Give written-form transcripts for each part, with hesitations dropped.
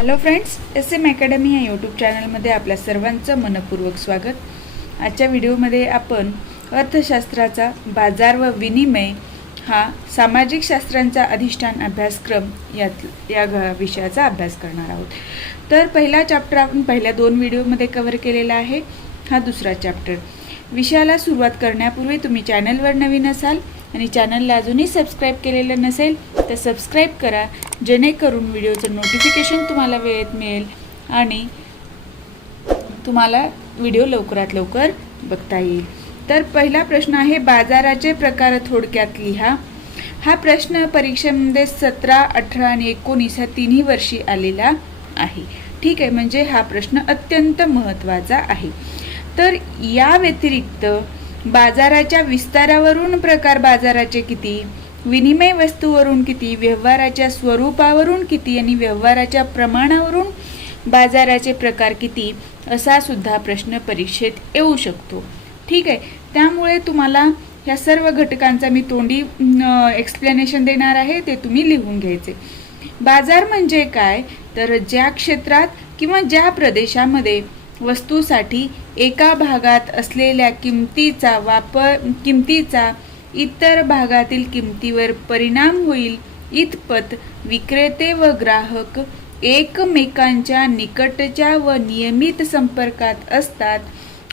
Hello friends, SM academy या YouTube चॅनलमध्ये आपल्या सर्वांचं मनपूर्वक स्वागत. आजच्या व्हिडिओमध्ये आपण अर्थशास्त्राचा बाजार व विनिमय हा सामाजिक शास्त्रांचा अधिष्ठान अभ्यासक्रम या विषयाचा अभ्यास करणार आहोत. तर पहिला चॅप्टर आपण पहिल्या 2 व्हिडिओमध्ये कव्हर केलेला आहे. हा दुसरा चॅप्टर. विषयाला सुरुवात करण्यापूर्वी तुम्ही चॅनलवर नवीन असाल आणि चॅनलला अजूनही सबस्क्राईब केलेलं नसेल तर सबस्क्राईब करा, जेणेकरून व्हिडिओचं नोटिफिकेशन तुम्हाला वेळेत मिळेल आणि तुम्हाला व्हिडिओ लवकरात लवकर बघता येईल. तर पहिला प्रश्न आहे, बाजाराचे प्रकार थोडक्यात लिहा. हा प्रश्न परीक्षेमध्ये 17, 18 आणि 19 या तिन्ही वर्षी आलेला आहे. ठीक आहे, म्हणजे हा प्रश्न अत्यंत महत्त्वाचा आहे. तर या व्यतिरिक्त बाजाराच्या विस्तारावरून प्रकार बाजाराचे किती, विनिमय वस्तूवरून किती, व्यवहाराच्या स्वरूपावरून किती आणि व्यवहाराच्या प्रमाणावरून बाजाराचे प्रकार किती, असा सुद्धा प्रश्न परीक्षेत येऊ शकतो. ठीक आहे, त्यामुळे तुम्हाला ह्या सर्व घटकांचा मी तोंडी एक्सप्लेनेशन देणार आहे, ते तुम्ही लिहून घ्यायचे. बाजार म्हणजे काय, तर ज्या क्षेत्रात किंवा ज्या प्रदेशामध्ये वस्तूसाठी एका भागात असलेल्या किमतीचा इतर भागातील किमतीवर परिणाम होईल इतपत विक्रेते व ग्राहक एकमेकांच्या निकटच्या व नियमित संपर्कात असतात,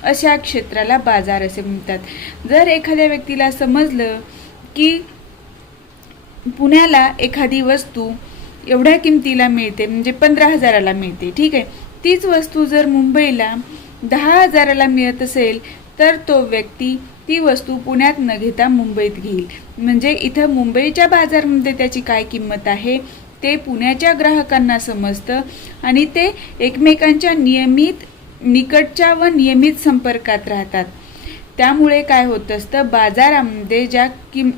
अशा क्षेत्राला बाजार असे म्हणतात. जर एखाद्या व्यक्तीला समजलं की पुण्याला एखादी वस्तू एवढ्या किमतीला मिळते, म्हणजे 15,000ला मिळते, ठीक आहे, तीच वस्तू जर मुंबईला 10,000ला मिळत असेल तर तो व्यक्ती ती वस्तू पुण्यात न घेता मुंबईत घेईल. म्हणजे इथं मुंबईच्या बाजारामध्ये त्याची काय किंमत आहे ते पुण्याच्या ग्राहकांना समजतं आणि ते एकमेकांच्या निकटच्या व नियमित संपर्कात राहतात. त्यामुळे काय होत असतं, बाजारामध्ये ज्या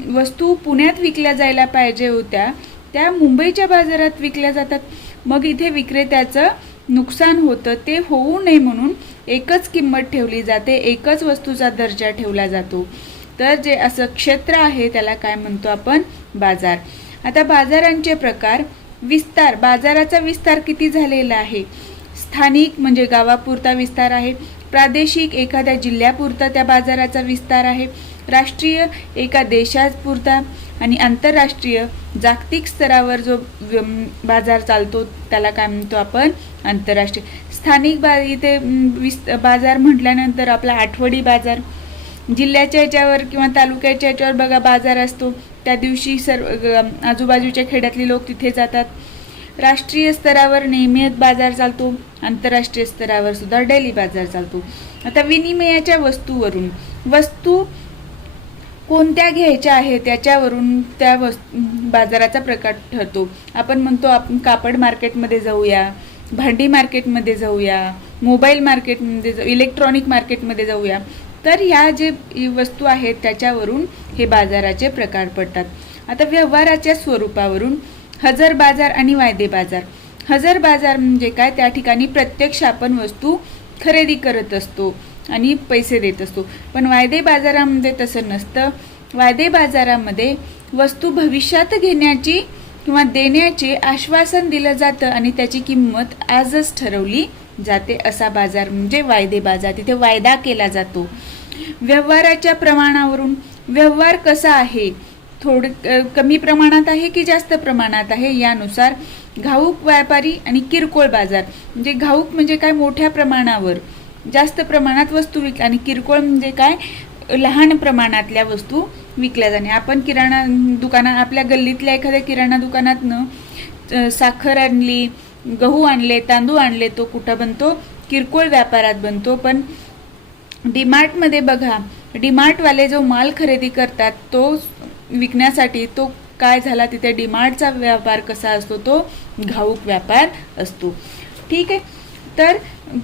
वस्तू पुण्यात विकल्या जायला पाहिजे होत्या त्या मुंबईच्या बाजारात विकल्या जातात. मग इथे विक्रेत्याचं नुकसान होतं. ते होऊ नये म्हणून एकच किंमत ठेवली जाते, एकच वस्तूचा दर्जा ठेवला जातो. तर जे असं क्षेत्र आहे त्याला काय म्हणतो आपण, बाजार. आता बाजारांचे प्रकार. विस्तार. बाजाराचा विस्तार किती झालेला आहे. स्थानिक म्हणजे गावापुरता विस्तार आहे. प्रादेशिक एखाद्या जिल्ह्यापुरता त्या बाजाराचा विस्तार आहे. राष्ट्रीय एका देशापुरता आणि आंतरराष्ट्रीय जागतिक स्तरावर जो बाजार चालतो त्याला काय म्हणतो आपण, आंतरराष्ट्रीय. स्थानिक इथे बाजार म्हटल्यानंतर आपला आठवडी बाजार, जिल्ह्याच्या याच्यावर किंवा तालुक्याच्या याच्यावर बघा बाजार असतो, त्या दिवशी सर्व आजूबाजूच्या खेड्यातली लोक तिथे जातात. राष्ट्रीय स्तरावर नियमित बाजार चालतो, आंतरराष्ट्रीय स्तरावर सुद्धा डेली बाजार चालतो. आता विनिमयाच्या वस्तूवरून, वस्तू कोणत्या घ्यायच्या आहे त्याच्यावरून त्या बाजाराचा प्रकार ठरतो. आपण म्हणतो आपण कापड मार्केटमध्ये जाऊया, भांडी मार्केटमध्ये जाऊया, मोबाईल मार्केटमध्ये इलेक्ट्रॉनिक मार्केटमध्ये जाऊया. तर ह्या जे वस्तू आहेत त्याच्यावरून हे बाजाराचे प्रकार पडतात. आता व्यवहाराच्या स्वरूपावरून हजर बाजार आणि वायदे बाजार. हजर बाजार म्हणजे काय, त्या ठिकाणी प्रत्यक्ष आपण वस्तू खरेदी करत असतो आणि पैसे देत असतो. पण वायदे बाजारामध्ये तसं नसतं. वायदे बाजारामध्ये वस्तू भविष्यात घेण्याची किंवा देण्याचे आश्वासन दिलं जातं आणि त्याची किंमत आजच ठरवली जाते. असा बाजार म्हणजे वायदे बाजार. तिथे वायदा केला जातो. व्यवहाराच्या प्रमाणावरून, व्यवहार कसा आहे, कमी प्रमाणात आहे की जास्त प्रमाणात आहे यानुसार. घाऊक व्यापारी आणि किरकोळ बाजार. म्हणजे घाऊक म्हणजे काय, मोठ्या प्रमाणावर जास्त प्रमाणात वस्तू विकल्या, आणि किरकोळ म्हणजे काय, लहान प्रमाणातल्या वस्तू विकल्या जाणे. आपण किराणा दुकानात, आपल्या गल्लीतल्या एखाद्या किराणा दुकानातनं साखर आणली, गहू आणले, तांदूळ आणले, तो कुठं बनतो, किरकोळ व्यापारात बनतो. पण डीमार्टमध्ये बघा, डीमार्टवाले जो माल खरेदी करतात तो विकण्यासाठी, तो काय झाला, तिथे डीमार्टचा व्यापार कसा असतो, तो घाऊक व्यापार असतो. ठीक आहे. तर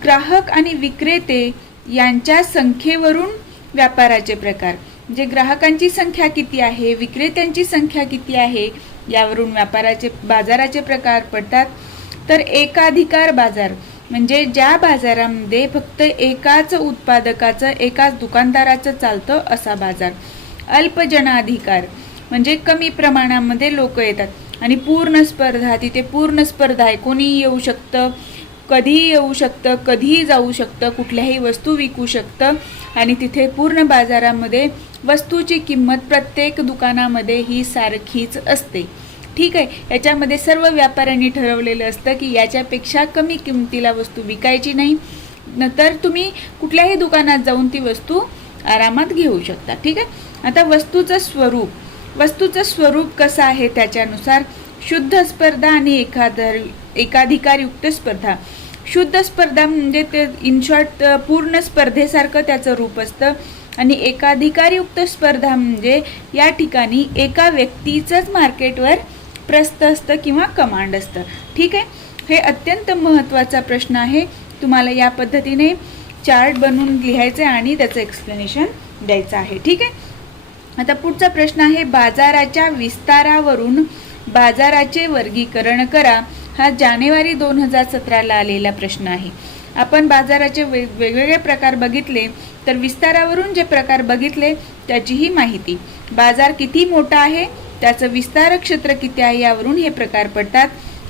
ग्राहक आणि विक्रेते यांच्या संख्येवरून व्यापाराचे प्रकार, म्हणजे ग्राहकांची संख्या किती आहे, विक्रेत्यांची संख्या किती आहे, यावरून बाजाराचे प्रकार पडतात. तर एकाधिकार बाजार म्हणजे ज्या बाजारामध्ये फक्त एकाच उत्पादकाचं, एकाच दुकानदाराचं चालतं, असा बाजार. अल्पजनाधिकार म्हणजे कमी प्रमाणामध्ये लोक येतात. आणि पूर्ण स्पर्धा, तिथे पूर्ण स्पर्धा आहे, कोणीही येऊ शकतं, कधीही येऊ शकतं, कधीही जाऊ शकतं, कुठल्याही वस्तू विकू शकतं आणि तिथे पूर्ण बाजारामध्ये वस्तूची किंमत प्रत्येक दुकानामध्ये ही सारखीच असते. ठीक आहे. याच्यामध्ये सर्व व्यापाऱ्यांनी ठरवलेलं असतं की याच्यापेक्षा कमी किमतीला वस्तू विकायची नाही, नंतर तुम्ही कुठल्याही दुकानात जाऊन ती वस्तू आरामात घेऊ शकता. ठीक आहे. आता वस्तूचं स्वरूप कसं आहे त्याच्यानुसार शुद्ध स्पर्धा आणि एकाधिकारयुक्त स्पर्धा. शुद्ध स्पर्धा म्हणजे ते इन शॉर्ट पूर्ण स्पर्धेसारखं त्याचं रूप असतं आणि एकाधिकारयुक्त स्पर्धा म्हणजे या ठिकाणी एका व्यक्तीचंच मार्केटवर प्रस्थ असतं किंवा कमांड असतं. ठीक आहे. हे अत्यंत महत्त्वाचा प्रश्न आहे. तुम्हाला या पद्धतीने चार्ट बनवून लिहायचं आहे आणि त्याचं एक्सप्लेनेशन द्यायचं आहे. ठीक आहे. आता पुढचा प्रश्न आहे, बाजाराच्या विस्तारावरून बाजाराचे वर्गीकरण करा. हा जानेवारी 2017 आलेला प्रश्न आहे. आपण बाजाराचे वेगवेगळे प्रकार बघितले, तर विस्तारावरून जे प्रकार बघितले त्याचीही माहिती, बाजार किती मोठा आहे, त्याचं विस्तार क्षेत्र किती आहे यावरून हे प्रकार पडतात.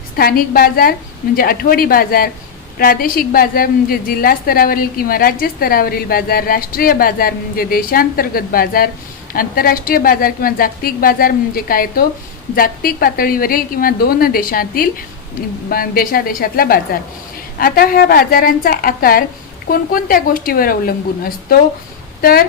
स्थानिक बाजार म्हणजे आठवडी बाजार, प्रादेशिक बाजार म्हणजे जिल्हा स्तरावरील किंवा राज्य स्तरावरील बाजार, राष्ट्रीय बाजार म्हणजे देशांतर्गत बाजार, आंतरराष्ट्रीय बाजार किंवा जागतिक बाजार म्हणजे काय, तो जागतिक पातळीवरील किंवा दोन देशातला बाजार. आता ह्या बाजारांचा आकार कोणकोणत्या गोष्टीवर अवलंबून असतो, तर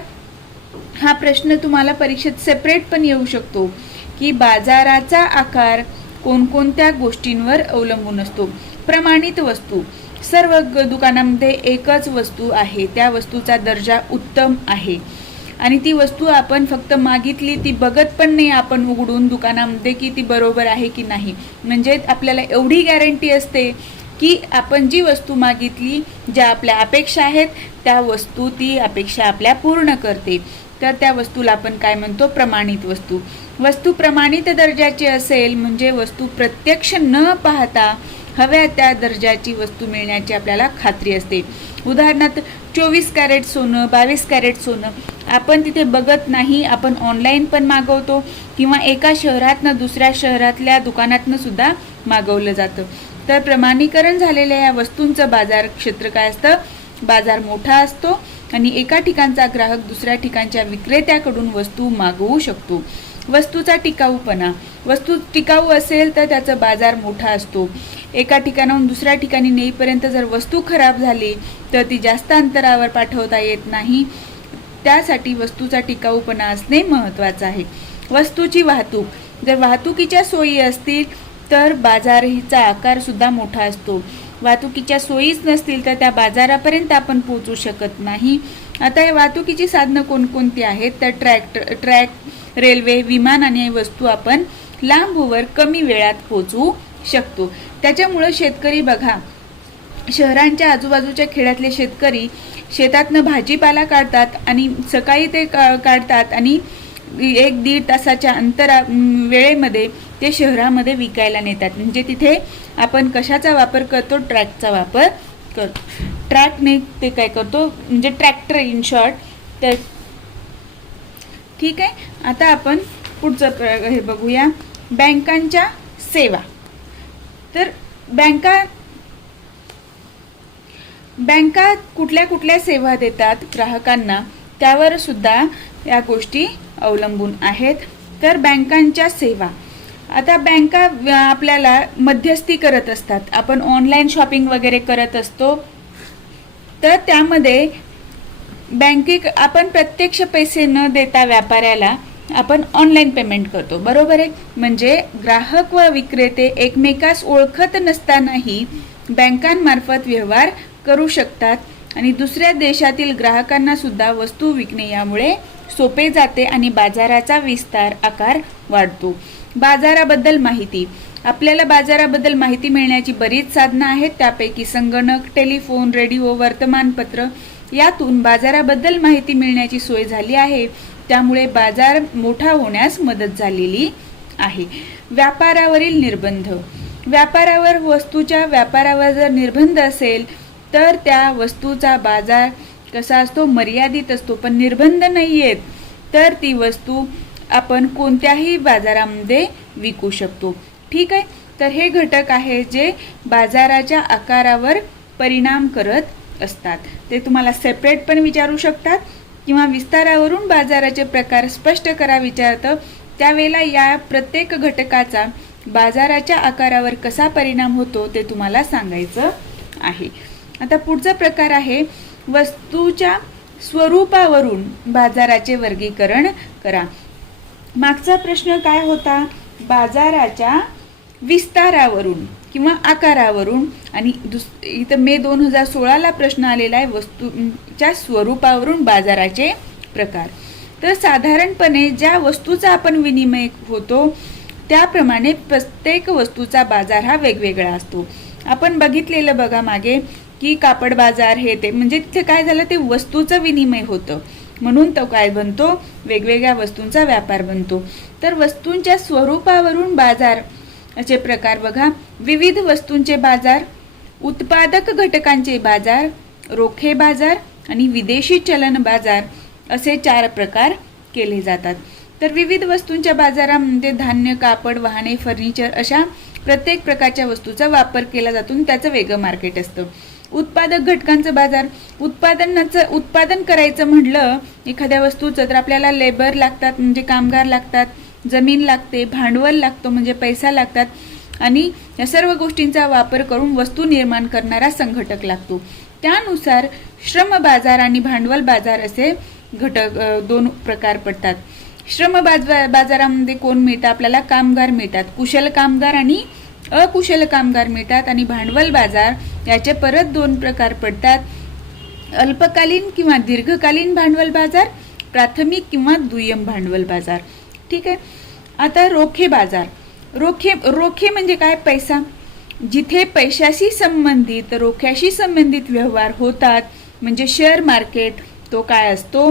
हा प्रश्न तुम्हाला परीक्षेत सेपरेट पण येऊ शकतो की बाजाराचा आकार कोणकोणत्या गोष्टींवर अवलंबून असतो. प्रमाणित वस्तू, सर्व दुकानामध्ये एकच वस्तू आहे, त्या वस्तूचा दर्जा उत्तम आहे आणि ती वस्तू आपण फक्त मागितली, ती बघत पण नाही आपण उघडून दुकानामध्ये की ती बरोबर आहे की नाही. म्हणजे आपल्याला एवढी गॅरंटी असते की आपण जी वस्तू मागितली, ज्या आपल्या अपेक्षा आहेत त्या वस्तू ती अपेक्षा आपल्या पूर्ण करते, तर त्या वस्तूला आपण काय म्हणतो, प्रमाणित वस्तू. वस्तू प्रमाणित दर्जाची असेल म्हणजे वस्तू प्रत्यक्ष न पाहता हव्या त्या दर्जाची वस्तू मिळण्याची आपल्याला खात्री असते. उदाहरणार्थ 24 कॅरेट सोनं, 22 कॅरेट सोनं आपण तिथे बघत नाही, आपण ऑनलाईन पण मागवतो किंवा एका शहरातनं दुसऱ्या शहरातल्या दुकानातनं सुद्धा मागवलं जातं. तर प्रमाणीकरण झालेल्या या वस्तूंचं बाजार क्षेत्र काय असतं, बाजार मोठा असतो आणि एका ठिकाणचा ग्राहक दुसऱ्या ठिकाणच्या विक्रेत्याकडून वस्तू मागवू शकतो. वस्तूचा टिकाऊपणा, वस्तू टिकाऊ असेल तर त्याचा बाजार मोठा असतो. एका ठिकाणाहून दुसऱ्या ठिकाणी नेईपर्यंत जर वस्तू खराब झाली तर ती जास्त अंतरावर पाठवता येत नाही, त्यासाठी वस्तूचा टिकाऊपणा असणे महत्त्वाचं आहे. वस्तूची वाहतूक, जर वाहतुकीच्या सोयी असतील तर बाजाराचा आकार सुद्धा मोठा असतो. वाहतुकीच्या सोयीच नसतील तर त्या बाजारापर्यंत आपण पोहोचू शकत नाही. आता या वाहतुकीची साधनं कोणकोणती आहेत, तर ट्रॅक, रेल्वे, विमान आणि वस्तू आपण लांबवर कमी वेळात पोहोचू शकतो. त्याच्यामुळं शेतकरी बघा, शहरांच्या आजूबाजूच्या खेड्यातले शेतकरी शेतातनं भाजीपाला काढतात आणि सकाळी ते काढतात आणि 1-1.5 तासाच्या वेळेमध्ये ते शहरामध्ये विकायला नेतात. म्हणजे तिथे आपण कशाचा वापर करतो, ट्रॅकचा वापर करतो. ट्रॅकने ते काय करतो म्हणजे ट्रॅक्टर इन शॉर्ट. तर ठीक आहे. आता आपण पुढचं हे बघूया, बँकांच्या सेवा. तर बँका कुठल्या सेवा देतात ग्राहकांना त्यावर सुद्धा या गोष्टी अवलंबून आहेत. तर बँकांच्या सेवा, आता बँका आपल्याला मध्यस्थी करत असतात. आपण ऑनलाईन शॉपिंग वगैरे करत असतो, तर त्यामध्ये आपण प्रत्यक्ष पैसे न देता व्यापाऱ्याला आपण ऑनलाईन पेमेंट करतो, बरोबर आहे. म्हणजे ग्राहक व विक्रेते एकमेकास ओळखत नसतानाही बँकांमार्फत व्यवहार करू शकतात आणि दुसऱ्या देशातील ग्राहकांना सुद्धा वस्तू विकणे यामुळे सोपे जाते आणि बाजाराचा विस्तार आकार वाढतो. बाजाराबद्दल माहिती, आपल्याला बाजाराबद्दल माहिती मिळण्याची बरीच साधनं आहेत. त्यापैकी संगणक, टेलिफोन, रेडिओ, वर्तमानपत्र यातून बाजाराबद्दल माहिती मिळण्याची सोय झाली आहे. त्यामुळे बाजार मोठा होण्यास मदत झालेली आहे. व्यापारावरील निर्बंध, वस्तूच्या व्यापारावर जर निर्बंध असेल तर त्या वस्तूचा बाजार कसा असतो, मर्यादित असतो. पण निर्बंध नाही आहेत तर ती वस्तू आपण कोणत्याही बाजारामध्ये विकू शकतो. ठीक आहे. तर हे घटक आहे जे बाजाराच्या आकारावर परिणाम करत असतात. ते तुम्हाला सेपरेट पण विचारू शकतात किंवा विस्तारावरून बाजाराचे प्रकार स्पष्ट करा विचारतं. त्यावेळेला या प्रत्येक घटकाचा बाजाराच्या आकारावर कसा परिणाम होतो ते तुम्हाला सांगायचं आहे. आता पुढचा प्रकार आहे वस्तूच्या स्वरूपावरून बाजाराचे वर्गीकरण करा. मागचा प्रश्न काय होता? बाजाराच्या विस्तारावरून किंवा आकारावरून, आणि इथं मे 2016ला प्रश्न आलेला आहे वस्तूच्या स्वरूपावरून बाजाराचे प्रकार. तर साधारणपणे ज्या वस्तूचा आपण विनिमय होतो त्याप्रमाणे प्रत्येक वस्तूचा बाजार हा वेगवेगळा असतो. आपण बघितलेलं बघा मागे की कापड बाजार हे ते, म्हणजे तिथे काय झालं, ते वस्तूचं विनिमय होतं म्हणून तो काय बनतो, वेगवेगळ्या वस्तूंचा व्यापार बनतो. तर वस्तूंच्या स्वरूपावरून बाजार असे प्रकार बघा. विविध वस्तूंचे बाजार, उत्पादक घटकांचे बाजार, रोखे बाजार आणि विदेशी चलन बाजार असे 4 प्रकार केले जातात. तर विविध वस्तूंच्या बाजारामध्ये धान्य, कापड, वाहने, फर्निचर अशा प्रत्येक प्रकारच्या वस्तूचा वापर केला जातो आणि त्याचं वेगळं मार्केट असतं. उत्पादक घटकांचं बाजार, उत्पादन करायचं म्हटलं एखाद्या वस्तूचं तर आपल्याला लेबर लागतात म्हणजे कामगार लागतात, जमीन लागते, भांडवल लागतो म्हणजे पैसा लागतात आणि या सर्व गोष्टींचा वापर करून वस्तू निर्माण करणारा संघटक लागतो. त्यानुसार श्रम बाजार आणि भांडवल बाजार असे घटक 2 प्रकार पडतात. श्रम बाजारामध्ये कोण मिळतात? आपल्याला कामगार मिळतात, कुशल कामगार आणि अकुशल कामगार मिळतात. आणि भांडवल बाजार याचे परत 2 प्रकार पडतात, अल्पकालीन किंवा दीर्घकालीन भांडवल बाजार, प्राथमिक किंवा दुय्यम भांडवल बाजार. ठीक आहे. आता रोखे बाजार. रोखे म्हणजे काय? पैसा. जिथे पैशाशी संबंधित, रोख्याशी संबंधित व्यवहार होतात म्हणजे शेअर मार्केट, तो काय असतो?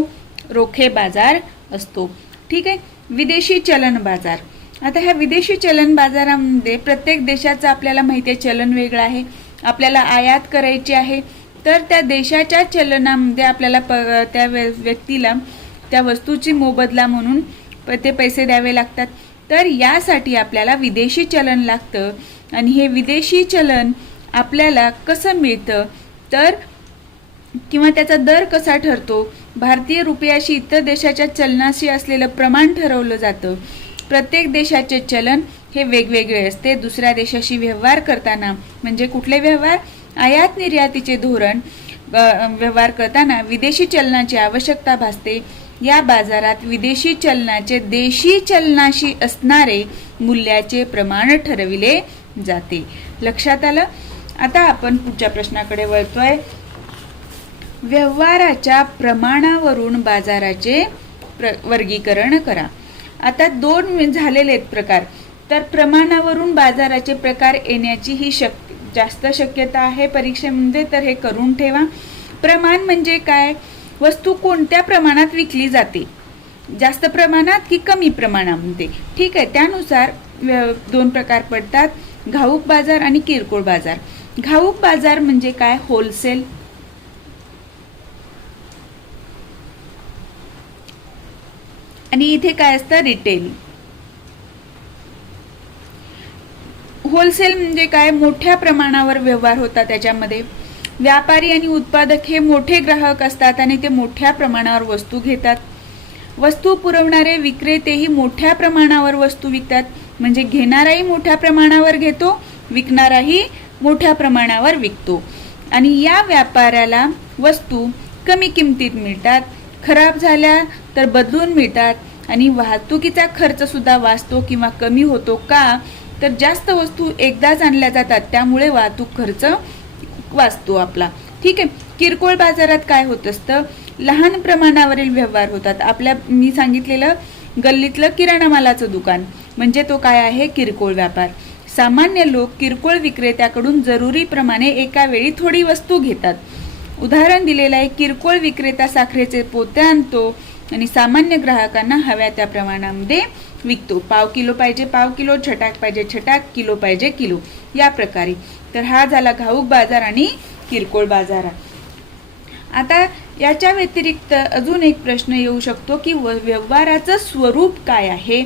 रोखे बाजार असतो. ठीक आहे. विदेशी चलन बाजार. आता ह्या विदेशी चलन बाजारामध्ये प्रत्येक देशाचं आपल्याला माहिती आहे चलन वेगळं आहे. आपल्याला आयात करायची आहे तर त्या देशाच्या चलनामध्ये आपल्याला त्या व्यक्तीला त्या वस्तूची मोबदला म्हणून ते पैसे द्यावे लागतात. तर यासाठी आपल्याला विदेशी चलन लागतं. आणि हे विदेशी चलन आपल्याला कसं मिळतं तर किंवा त्याचा दर कसा ठरतो? भारतीय रुपयाशी इतर देशाच्या चलनाशी असलेलं प्रमाण ठरवलं जातं. प्रत्येक देशाचे चलन हे वेगवेगळे असते. दुसऱ्या देशाशी व्यवहार करताना म्हणजे कुठले व्यवहार? आयात निर्यातीचे धोरण व्यवहार करताना विदेशी चलनाची आवश्यकता भासते. या बाजारात विदेशी चलनाचे देशी चलनाशी असणारे मूल्याचे प्रमाण ठरविले जाते. लक्षात आलं? आता आपण पुढच्या प्रश्नाकडे वळतोय. व्यवहाराच्या प्रमाणावरून बाजाराचे वर्गीकरण करा. आता 2 झालेले आहेत प्रकार. तर प्रमाणावरून बाजाराचे प्रकार येण्याची ही जास्त शक्यता आहे परीक्षेमध्ये, तर हे करून ठेवा. प्रमाण म्हणजे काय? वस्तू कोणत्या प्रमाणात विकली जाते, जास्त प्रमाणात की कमी प्रमाणामध्ये. ठीक आहे. त्यानुसार 2 प्रकार पडतात, घाऊक बाजार आणि किरकोळ बाजार. घाऊक बाजार म्हणजे काय? होलसेल. आणि इथे काय असतं? रिटेल. होलसेल म्हणजे काय? मोठ्या प्रमाणावर व्यवहार होतात. त्याच्यामध्ये व्यापारी आणि उत्पादक हे मोठे ग्राहक असतात आणि ते मोठ्या प्रमाणावर वस्तू घेतात. वस्तू पुरवणारे विक्रेतेही मोठ्या प्रमाणावर वस्तू विकतात. म्हणजे घेणाराही मोठ्या प्रमाणावर घेतो, विकणाराही मोठ्या प्रमाणावर विकतो. आणि या व्यापाऱ्याला वस्तू कमी किमतीत मिळतात, खराब झाल्या तर बदलून मिळतात. आणि वाहतुकीचा खर्च सुद्धा वाचतो किंवा कमी होतो. का? तर जास्त वस्तू एकदाच आणल्या जातात, त्यामुळे वाहतूक खर्च वाचतो आपला. ठीक आहे. किरकोळ बाजारात काय होत असतं? लहान प्रमाणावरील व्यवहार होतात. मी सांगितलेलं गल्लीतलं किराणा मालाचं दुकान म्हणजे तो काय आहे? किरकोळ व्यापार. सामान्य लोक किरकोळ विक्रेत्याकडून जरुरीप्रमाणे एका वेळी थोडी वस्तू घेतात. उदाहरण दिलेलं आहे, किरकोळ विक्रेता साखरेचे पोते आणतो आणि सामान्य ग्राहकांना हव्या त्या प्रमाणामध्ये विकतो. पाव किलो पाहिजे पाव किलो, छटाक पाहिजे छटाक, किलो पाहिजे किलो, या प्रकारे. तर हा झाला घाऊक बाजार आणि किरकोळ बाजार. आता याच्या व्यतिरिक्त अजून एक प्रश्न येऊ शकतो की व्यवहाराचं स्वरूप काय आहे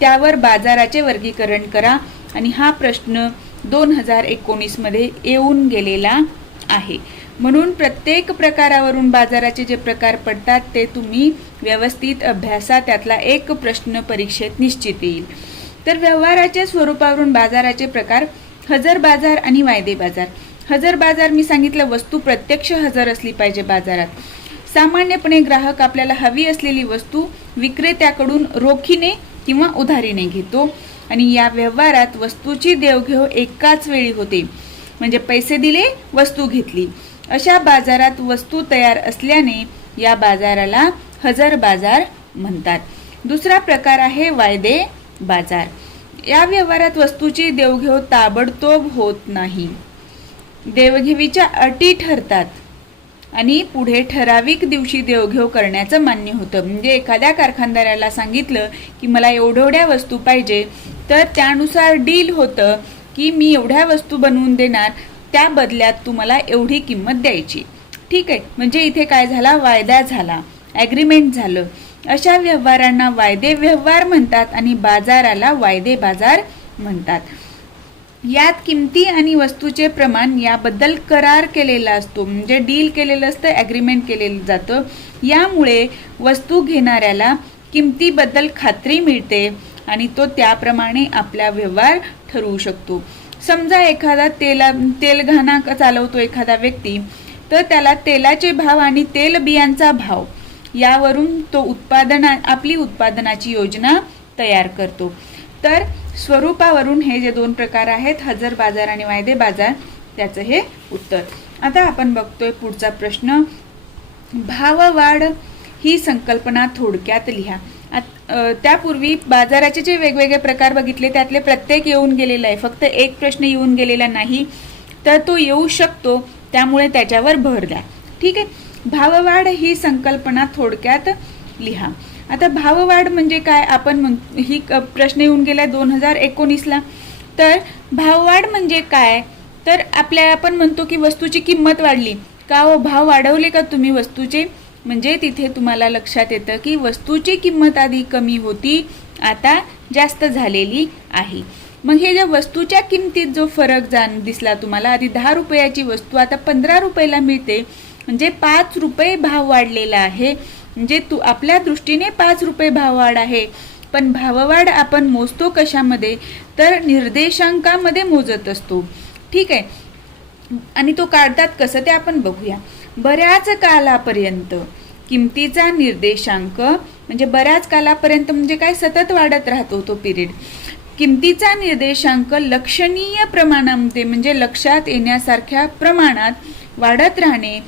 त्यावर बाजाराचे वर्गीकरण करा. आणि हा प्रश्न 2019 मध्ये येऊन गेलेला आहे. म्हणून प्रत्येक प्रकारावरून बाजाराचे जे प्रकार पडतात ते तुम्ही व्यवस्थित अभ्यासा, त्यातला एक प्रश्न परीक्षेत निश्चित येईल. तर व्यवहाराच्या स्वरूपावरून बाजाराचे प्रकार हजर बाजार आणि वायदे बाजार. हजर बाजार मी सांगितलं, वस्तू प्रत्यक्ष हजर असली पाहिजे बाजारात. सामान्यपणे ग्राहक आपल्याला हवी असलेली वस्तू विक्रेत्याकडून रोखीने किंवा उधारीने घेतो आणि या व्यवहारात वस्तूची देवघेव एकाच वेळी होते, म्हणजे पैसे दिले, वस्तू घेतली. अशा बाजारात वस्तू तयार असल्याने या बाजाराला हजर बाजार म्हणतात. दुसरा प्रकार आहे वायदे बाजार. या व्यवहारात वस्तूची देवघेव ताबडतोब होत नाही. देवघेवीच्या अटी ठरतात आणि पुढे ठराविक दिवशी देवघेव करण्याचं मान्य होतं. म्हणजे एखाद्या कारखानदाराला सांगितलं की मला एवढ्या वस्तू पाहिजे, तर त्यानुसार डील होतं की मी एवढ्या वस्तू बनवून देणार, त्या बदल्यात तुम्हाला एवढी किंमत द्यायची. ठीक आहे, म्हणजे इथे काय झाला, वायदा झाला, ॲग्रीमेंट झालं. अशा व्यवहारांना वायदे व्यवहार म्हणतात आणि बाजाराला वायदे बाजार म्हणतात. यात किमती आणि वस्तूचे प्रमाण याबद्दल करार केलेला असतो, म्हणजे डील केलेलं असतं, ॲग्रीमेंट केलेलं जातं. यामुळे वस्तू घेणाऱ्याला किमतीबद्दल खात्री मिळते आणि तो त्याप्रमाणे आपला व्यवहार ठरवू शकतो. समजा एखादा तेलघाना चालवतो एखादा व्यक्ती, तर त्याला तेलाचे भाव आणि तेलबियांचा भाव यावरून तो आपली उत्पादनाची योजना तयार करतो. तर स्वरूपावरून हे जे दोन प्रकार आहेत, हजर बाजार आणि वायदे बाजार, त्याचं हे उत्तर. आता आपण बघतोय पुढचा प्रश्न. भाववाढ ही संकल्पना थोडक्यात लिहा. त्यापूर्वी बाजाराचे जे वेगवेगळे प्रकार बघितले त्यातले प्रत्येक येऊन गेलेला आहे, फक्त एक प्रश्न येऊन गेलेला नाही, तर तो येऊ शकतो, त्यामुळे त्याच्यावर भर द्या. ठीक आहे. भाववाढ ही संकल्पना थोडक्यात लिहा. आता भाववाढ म्हणजे काय, आपण ही प्रश्न येऊन गेला 2019ला. तर भाववाढ म्हणजे काय, तर आपण म्हणतो की वस्तूची किंमत वाढली का, हो भाव वाढवले का तुम्ही वस्तूचे, म्हणजे तिथे तुम्हाला लक्षात येतं की वस्तूची किंमत आधी कमी होती, आता जास्त झालेली आहे. मग हे ज्या वस्तूच्या किमतीत जो फरक दिसला तुम्हाला, आधी 10 रुपयाची वस्तू आता 15 रुपयाला मिळते, म्हणजे 5 रुपये भाव वाढलेला आहे. म्हणजे आपल्या दृष्टीने 5 रुपये भाववाढ आहे, पण भाववाढ आपण मोजतो कशामध्ये, तर निर्देशांकामध्ये मोजत असतो. ठीक आहे. आणि तो काढतात कसं ते आपण बघूया. बऱ्याच कालापर्यंत किमतीचा निर्देशांक, म्हणजे बऱ्याच कालापर्यंत म्हणजे काय, सतत वाढत राहतो तो पिरियड. किमतीचा निर्देशांक लक्षणीय प्रमाणामध्ये, म्हणजे लक्षात येण्यासारख्या प्रमाणात वाढत राहणे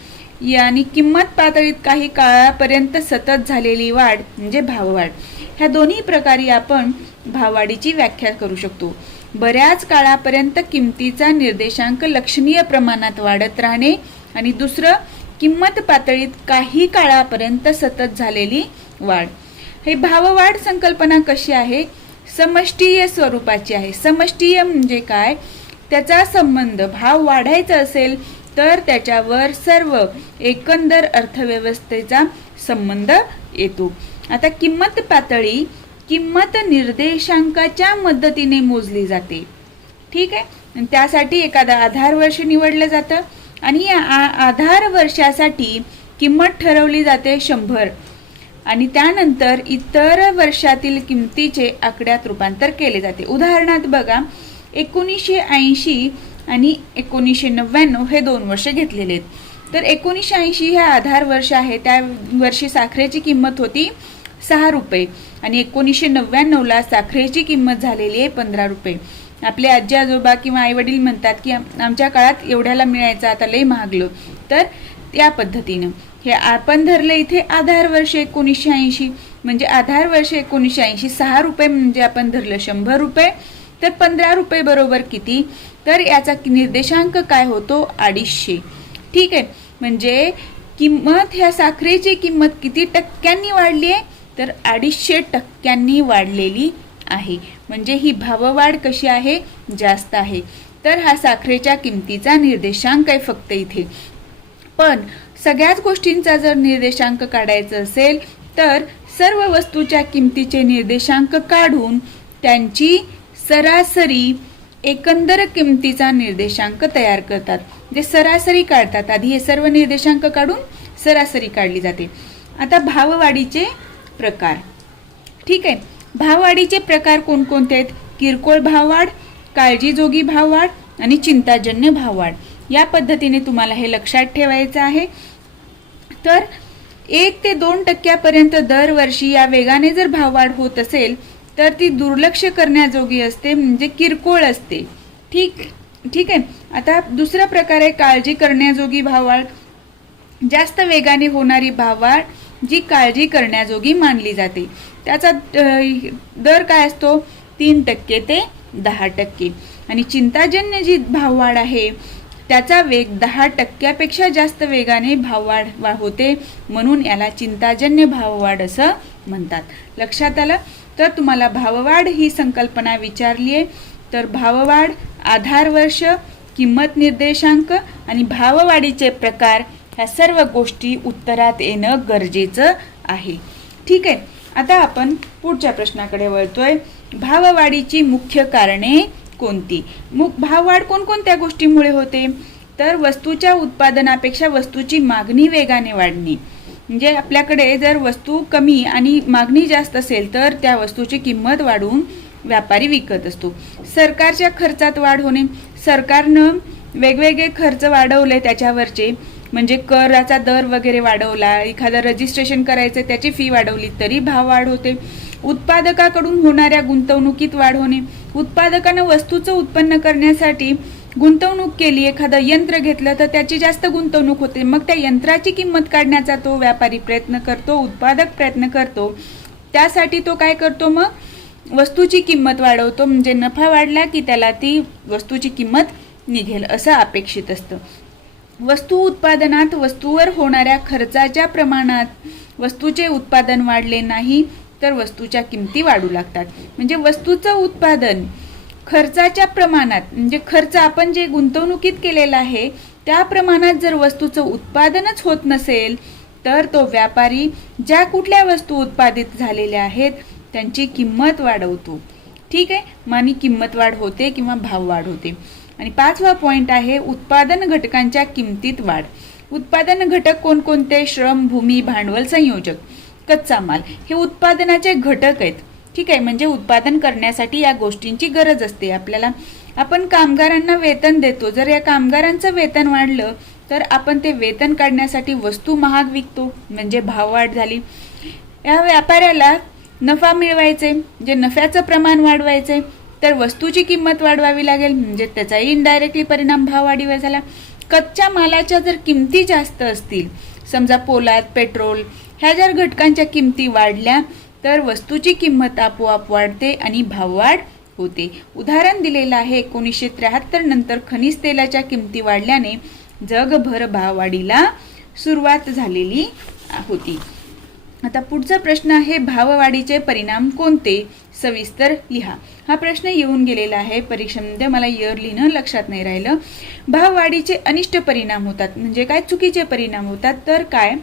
आणि किंमत पातळीत काही काळापर्यंत सतत झालेली वाढ म्हणजे भाववाढ. ह्या दोन्ही प्रकारे आपण भाववाढीची व्याख्या करू शकतो. बऱ्याच काळापर्यंत किमतीचा निर्देशांक लक्षणीय प्रमाणात वाढत राहणे आणि दुसरं किंमत पातळीत काही काळापर्यंत सतत झालेली वाढ. हे भाववाढ संकल्पना कशी आहे, समष्टीय स्वरूपाची आहे. समष्टीय म्हणजे काय, त्याचा संबंध, भाव वाढायचा असेल तर त्याच्यावर सर्व एकंदर अर्थव्यवस्थेचा संबंध येतो. आता किंमत पातळी किंमत निर्देशांकाच्या मदतीने मोजली जाते. ठीक आहे. त्यासाठी एखादा आधार वर्ष निवडलं जातं आणि या आधार वर्षासाठी किंमत ठरवली जाते 100 आणि त्यानंतर इतर वर्षातील किमतीचे आकड्यात रूपांतर केले जाते. उदाहरणार्थ बघा, 1980 आणि 1999 हे 2 वर्ष घेतलेले आहेत. तर 1980 हे आधार वर्ष आहे, त्या वर्षी साखरेची किंमत होती 6 रुपये आणि 1999ला साखरेची किंमत झालेली आहे 15 रुपये. आपले आजी आजोबा किंवा आई वडील म्हणतात की आमच्या काळात एवढ्याला मिळायचं, आता लई महागलं. तर त्या पद्धतीनं हे आपण धरलं इथे आधार वर्ष 1980, म्हणजे आधार वर्ष 1980, 6 रुपये म्हणजे आपण धरलं 100 रुपये, तर 15 रुपये बरोबर किती, तर याचा निर्देशांक काय होतो, 250. ठीक आहे. म्हणजे किंमत, ह्या साखरेची किंमत किती टक्क्यांनी वाढली आहे, तर 250% वाढलेली आहे. म्हणजे ही भाववाढ कशी आहे, जास्त आहे. तर हा साखरेच्या किमतीचा निर्देशांक आहे फक्त इथे. पण सगळ्याच गोष्टींचा जर निर्देशांक काढायचा असेल तर सर्व वस्तूच्या किमतीचे निर्देशांक काढून त्यांची सरासरी एकंदर किमतीचा निर्देशांक तयार करतात, जे सरासरी काढतात. आधी हे सर्व निर्देशांक काढून सरासरी काढली जाते. आता भाववाढीचे प्रकार. ठीक आहे, भाववाढीचे प्रकार कोणकोणते आहेत? किरकोळ भाववाढ, काळजीजोगी भाववाढ आणि चिंताजन्य भाववाढ. या पद्धतीने तुम्हाला हे लक्षात ठेवायचं आहे. तर 1 ते 2% दरवर्षी या वेगाने जर भाववाढ होत असेल तर ती दुर्लक्ष करण्याजोगी असते, म्हणजे किरकोळ असते. ठीक आहे. आता दुसरा प्रकार आहे काळजी करण्याजोगी भाववाढ. जास्त वेगाने होणारी भाववाढ जी काळजी करण्याजोगी मानली जाते, त्याचा दर काय असतो? 3% ते 10%. आणि चिंताजन्य जी भाववाढ आहे त्याचा वेग 10%पेक्षा जास्त वेगाने भाववाढ होते, म्हणून याला चिंताजन्य भाववाढ असं म्हणतात. लक्षात आलं? तर तुम्हाला भाववाढ ही संकल्पना विचारली आहे, तर भाववाढ, आधार वर्ष, किंमत निर्देशांक आणि भाववाढीचे प्रकार ह्या सर्व गोष्टी उत्तरात येणं गरजेचं आहे. ठीक आहे. आता आपण पुढच्या प्रश्नाकडे वळतोय. भाववाढीची मुख्य कारणे कोणती? भाववाढ कोणकोणत्या गोष्टीमुळे होते? तर वस्तूच्या उत्पादनापेक्षा वस्तूची मागणी वेगाने वाढणे. म्हणजे आपल्याकडे जर वस्तू कमी आणि मागणी जास्त असेल तर त्या वस्तूची किंमत वाढवून व्यापारी विकत असतो. सरकारच्या खर्चात वाढ होणे. सरकारनं वेगवेगळे खर्च वाढवले त्याच्यावरचे, म्हणजे कराचा दर वगैरे वाढवला, एखादं रजिस्ट्रेशन करायचं त्याची फी वाढवली तरी भाववाढ होते. उत्पादकाकडून होणाऱ्या गुंतवणुकीत वाढ होणे. उत्पादकानं वस्तूचं उत्पन्न करण्यासाठी गुंतवणूक केली, एखादं यंत्र घेतलं तर त्याची जास्त गुंतवणूक होते, मग त्या यंत्राची किंमत काढण्याचा तो व्यापारी प्रयत्न करतो, उत्पादक प्रयत्न करतो. त्यासाठी तो काय करतो? मग वस्तूची किंमत वाढवतो, म्हणजे नफा वाढला की त्याला ती वस्तूची किंमत निघेल असं अपेक्षित असतं. वस्तू उत्पादनात वस्तूवर होणाऱ्या खर्चाच्या प्रमाणात वस्तूचे उत्पादन वाढले नाही तर वस्तूच्या किमती वाढू लागतात. म्हणजे वस्तूचं उत्पादन खर्चाच्या प्रमाणात, म्हणजे खर्च आपण जे गुंतवणुकीत केलेला आहे त्या प्रमाणात जर वस्तूचं उत्पादनच होत नसेल तर तो व्यापारी ज्या कुठल्या वस्तू उत्पादित झालेल्या आहेत त्यांची किंमत वाढवतो. ठीक आहे, मानी किंमत वाढ होते किंवा भाववाढ होते. आणि 5वा पॉइंट आहे उत्पादन घटकांच्या किमतीत वाढ. उत्पादन घटक कोणकोणते? श्रम, भूमी, भांडवल, संयोजक, कच्चा माल हे उत्पादनाचे घटक आहेत. ठीक आहे, म्हणजे उत्पादन करण्यासाठी या गोष्टींची गरज असते आपल्याला. आपण कामगारांना वेतन देतो, जर या कामगारांचं वेतन वाढलं तर आपण ते वेतन काढण्यासाठी वस्तू महाग विकतो, म्हणजे भाववाढ झाली. या व्यापाऱ्याला नफा मिळवायचे, जे नफ्याचं प्रमाण वाढवायचे तर वस्तूची किंमत वाढवावी लागेल, म्हणजे त्याचाही इनडायरेक्टली परिणाम भाववाढीवर झाला. कच्च्या मालाच्या जर किमती जास्त असतील, समजा पोलाद, पेट्रोल ह्या जर घटकांच्या किमती वाढल्या तर वस्तूची किंमत आपोआप वाढते आणि भाववाढ होते. उदाहरण दिलेलं आहे 1973 नंतर खनिज तेलाच्या किमती वाढल्याने जगभर भाववाढीला सुरुवात झालेली होती. आता पुढचा प्रश्न आहे भाववाढीचे परिणाम कोणते? सविस्तर लिहा. हा प्रश्न येऊन गेलेला आहे परीक्षेमध्ये, मला इयर लिहिणं लक्षात नाही राहिलं. भाववाढीचे अनिष्ट परिणाम होतात, म्हणजे काय? चुकीचे परिणाम होतात. तर काय?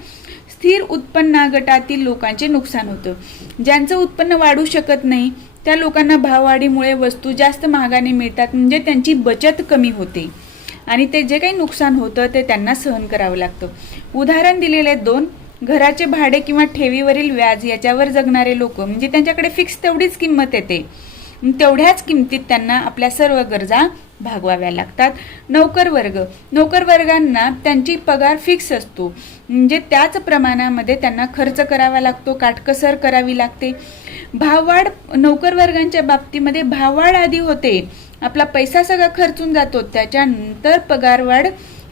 स्थिर उत्पन्न गटातील लोकांचे नुकसान होतं. ज्यांचं उत्पन्न वाढू शकत नाही त्या लोकांना भाववाढीमुळे वस्तू जास्त महागाने मिळतात, म्हणजे त्यांची बचत कमी होते आणि ते जे काही नुकसान होतं ते त्यांना सहन करावं लागतं. उदाहरण दिलेले 2, घराचे भाडे किंवा ठेवीवरील व्याज याच्यावर जगणारे लोक, म्हणजे त्यांच्याकडे फिक्स तेवढीच किंमत येते, तेवढ्याच किमतीत त्यांना आपल्या सर्व गरजा भागवाव्या लागतात. नोकर वर्गांना त्यांची पगार फिक्स असतो, म्हणजे त्याच प्रमाणामध्ये त्यांना खर्च करावा लागतो, काटकसर करावी लागते. भाववाढ नोकर वर्गांच्या बाबतीमध्ये भाववाढ आधी होते, आपला पैसा सगळा खर्चून जातो, त्याच्यानंतर पगारवाढ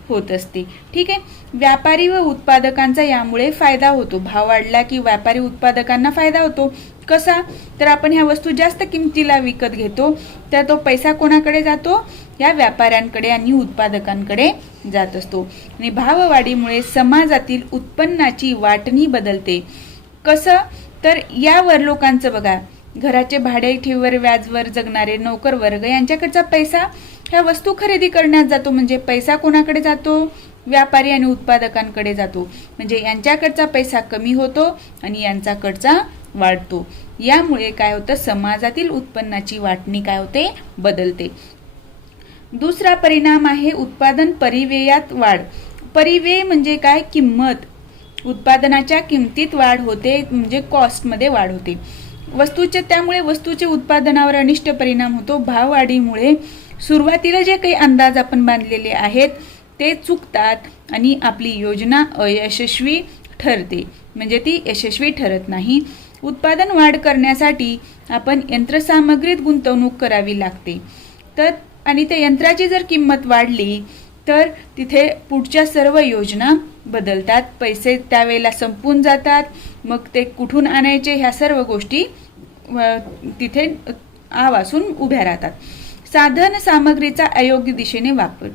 होत असते. ठीक आहे. व्यापारी व उत्पादकांचा यामुळे फायदा होतो. भाव वाढला की व्यापारी उत्पादकांना फायदा होतो. कसा? तर आपण ह्या वस्तू जास्त किमतीला विकत घेतो, तर तो पैसा कोणाकडे जातो? या व्यापाऱ्यांकडे आणि उत्पादकांकडे जात असतो. आणि भाववाढीमुळे समाजातील उत्पन्नाची वाटणी बदलते. कसं? तर यावर लोकांचं बघा, घराचे भाडे, ठेवीवर व्याजवर जगणारे नोकर वर्ग यांच्याकडचा पैसा ह्या वस्तू खरेदी करण्यात जातो, म्हणजे पैसा कोणाकडे जातो? व्यापारी आणि उत्पादकांकडे जातो, म्हणजे यांच्याकडचा पैसा कमी होतो आणि यांच्याकडचा वाढतो. यामुळे काय होतं? समाजातील उत्पन्नाची वाटणी काय होते? बदलते. दुसरा परिणाम आहे उत्पादन परिव्ययात वाढ. परिव्यय म्हणजे काय? किंमत. उत्पादनाच्या किमतीत वाढ होते, म्हणजे कॉस्टमध्ये वाढ होते. त्यामुळे वस्तूचे उत्पादनावर अनिष्ट परिणाम होतो. भाववाढीमुळे सुरुवातीला जे काही अंदाज आपण बांधलेले आहेत ते चुकतात आणि आपली योजना अयशस्वी ठरते, म्हणजे ती यशस्वी ठरत नाही. उत्पादन वाढ करण्यासाठी आपण यंत्रसामग्रीत गुंतवणूक करावी लागते. आणि त्या यंत्राची जर किंमत वाढली तर तिथे पुढच्या सर्व योजना बदलतात. पैसे त्यावेळेला संपून जातात. मग ते कुठून आणायचे ह्या सर्व गोष्टी तिथे आवासून उभ्या राहतात. साधन सामग्रीचा अयोग्य दिशेने वापर.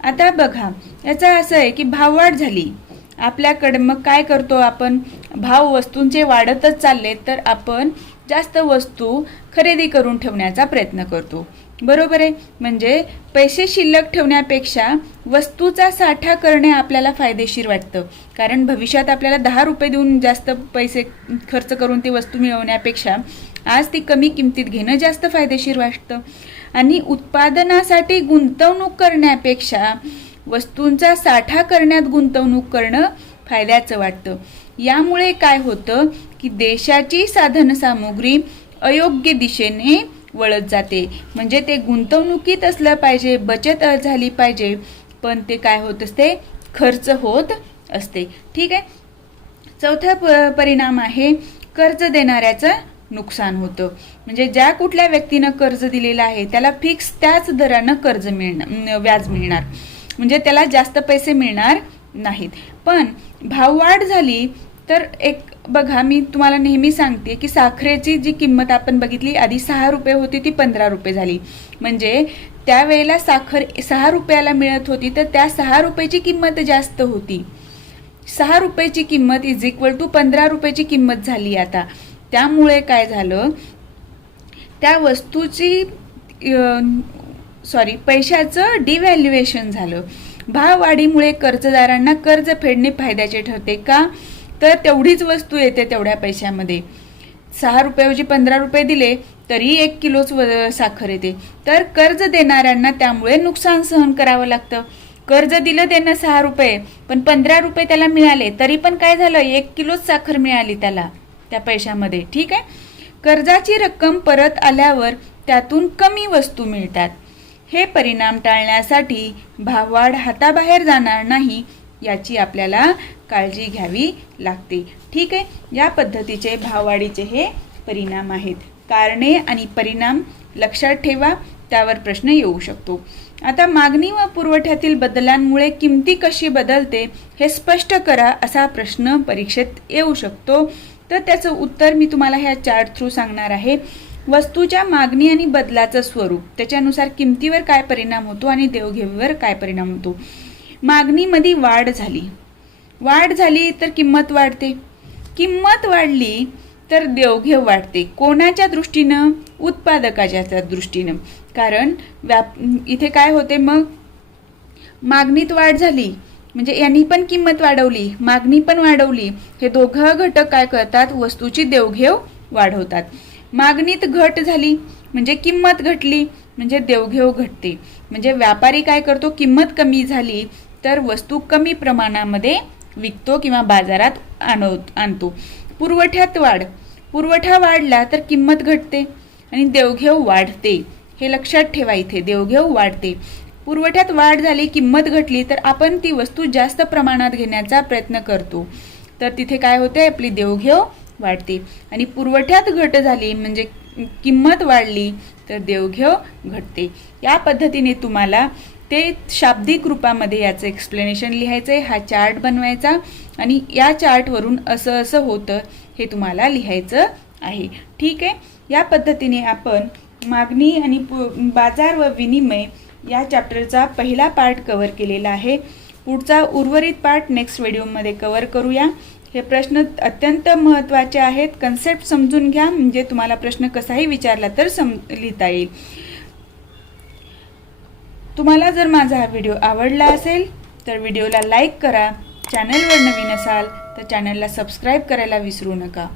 आता बघा, याचा असं आहे की भाववाढ झाली आपल्याकडे, मग काय करतो आपण? भाव वस्तूंचे वाढतच चालले तर आपण जास्त वस्तू खरेदी करून ठेवण्याचा प्रयत्न करतो, बरोबर आहे. म्हणजे पैसे शिल्लक ठेवण्यापेक्षा वस्तूचा साठा करणे आपल्याला फायदेशीर वाटतं. कारण भविष्यात आपल्याला 10 रुपये देऊन जास्त पैसे खर्च करून ती वस्तू मिळवण्यापेक्षा आज ती कमी किमतीत घेणं जास्त फायदेशीर वाटतं. आणि उत्पादनासाठी गुंतवणूक करण्यापेक्षा वस्तूंचा साठा करण्यात गुंतवणूक करणं फायद्याचं वाटतं. यामुळे काय होतं की देशाची साधनसामुग्री अयोग्य दिशेने वळत जाते. म्हणजे ते गुंतवणुकीत असलं पाहिजे, बचत झाली पाहिजे, पण ते काय होत असते? खर्च होत असते. ठीक आहे. चौथा परिणाम आहे कर्ज देणाऱ्याचं नुकसान होतं. म्हणजे ज्या कुठल्या व्यक्तीनं कर्ज दिलेलं आहे त्याला फिक्स त्याच दरानं व्याज मिळणार, म्हणजे त्याला जास्त पैसे मिळणार नाहीत. पण भाववाढ झाली तर एक बघा, मी तुम्हाला नेहमी सांगते की साखरेची जी किंमत आपण बघितली आधी 6 रुपये होती ती 15 रुपये झाली. म्हणजे त्यावेळेला साखर 6 रुपयाला मिळत होती तर त्या 6 रुपयाची किंमत जास्त होती. 6 रुपयाची किंमत = 15 रुपयाची किंमत झाली आता. त्यामुळे काय झालं, त्या वस्तूची पैशाचं डिव्हॅल्युएशन झालं. भाववाढीमुळे कर्जदारांना कर्ज फेडणे फायद्याचे ठरते. का? तर तेवढीच वस्तू येते तेवढ्या पैशामध्ये. 6 रुपयाऐवजी 15 रुपये दिले तरी 1 किलोच साखर येते. तर कर्ज देणाऱ्यांना त्यामुळे नुकसान सहन करावं लागतं. कर्ज दिलं त्यांना 6 रुपये, पण 15 रुपये त्याला मिळाले तरी पण काय झालं? 1 किलोच साखर मिळाली त्याला त्या पैशामध्ये. ठीक आहे. कर्जाची रक्कम परत आल्यावर त्यातून कमी वस्तू मिळतात. हे परिणाम टाळण्यासाठी भाववाढ हाताबाहेर जाणार नाही याची आपल्याला काळजी घ्यावी लागते. ठीक आहे. या पद्धतीचे भाववाढीचे हे परिणाम आहेत. कारणे आणि परिणाम लक्षात ठेवा, त्यावर प्रश्न येऊ शकतो. आता मागणी व पुरवठ्यातील बदलांमुळे किमती कशी बदलते हे स्पष्ट करा असा प्रश्न परीक्षेत येऊ शकतो. तर त्याचं उत्तर मी तुम्हाला ह्या चार्ट थ्रू सांगणार आहे. वस्तूच्या मागणी आणि बदलाचं स्वरूप, त्याच्यानुसार किमतीवर काय परिणाम होतो आणि देवघेवीवर काय परिणाम होतो. मागणीमध्ये वाढ झाली तर किंमत वाढते. किंमत वाढली तर देवघेव वाढते. कोणाच्या दृष्टीनं? उत्पादकाच्या दृष्टीनं. कारण इथे काय होते, मग मागणीत वाढ झाली म्हणजे यांनी पण किंमत वाढवली, मागणी पण वाढवली. हे दोघं घटक काय करतात? वस्तूची देवघेव वाढवतात. मागणीत घट झाली म्हणजे किंमत घटली, म्हणजे देवघेव घटते. म्हणजे व्यापारी काय करतो? किंमत कमी झाली तर वस्तू कमी प्रमाणामध्ये विकतो किंवा बाजारात आणतो. पुरवठा वाढला तर किंमत घटते आणि देवघेव वाढते. हे लक्षात ठेवा, इथे देवघेव वाढते. पुरवठ्यात वाढ झाली, किंमत घटली तर आपण ती वस्तू जास्त प्रमाणात घेण्याचा प्रयत्न करतो. तर तिथे काय होते? आपली देवघेव वाढते. आणि पुरवठ्यात घट झाली म्हणजे किंमत वाढली तर देवघेव घटते. या पद्धतीने तुम्हाला ते शाब्दिक रूपामध्ये याचं एक्सप्लेनेशन लिहायचं आहे. हा चार्ट बनवायचा आणि या चार्टवरून असं असं होतं हे तुम्हाला लिहायचं आहे. ठीक आहे. या पद्धतीने आपण मागणी आणि बाजार व विनिमय या चॅप्टरचा पहिला पार्ट कव्हर केलेला आहे. पुढचा उर्वरित पार्ट नेक्स्ट व्हिडिओमध्ये कव्हर करूया. हे प्रश्न अत्यंत महत्त्वाचे आहेत. कन्सेप्ट समजून घ्या म्हणजे तुम्हाला प्रश्न कसाही विचारला तर लिहिता येईल. तुम्हाला जर माझा हा व्हिडिओ आवडला असेल तर व्हिडिओला लाईक करा. चॅनलवर नवीन असाल तर चॅनलला सबस्क्राईब करायला विसरू नका.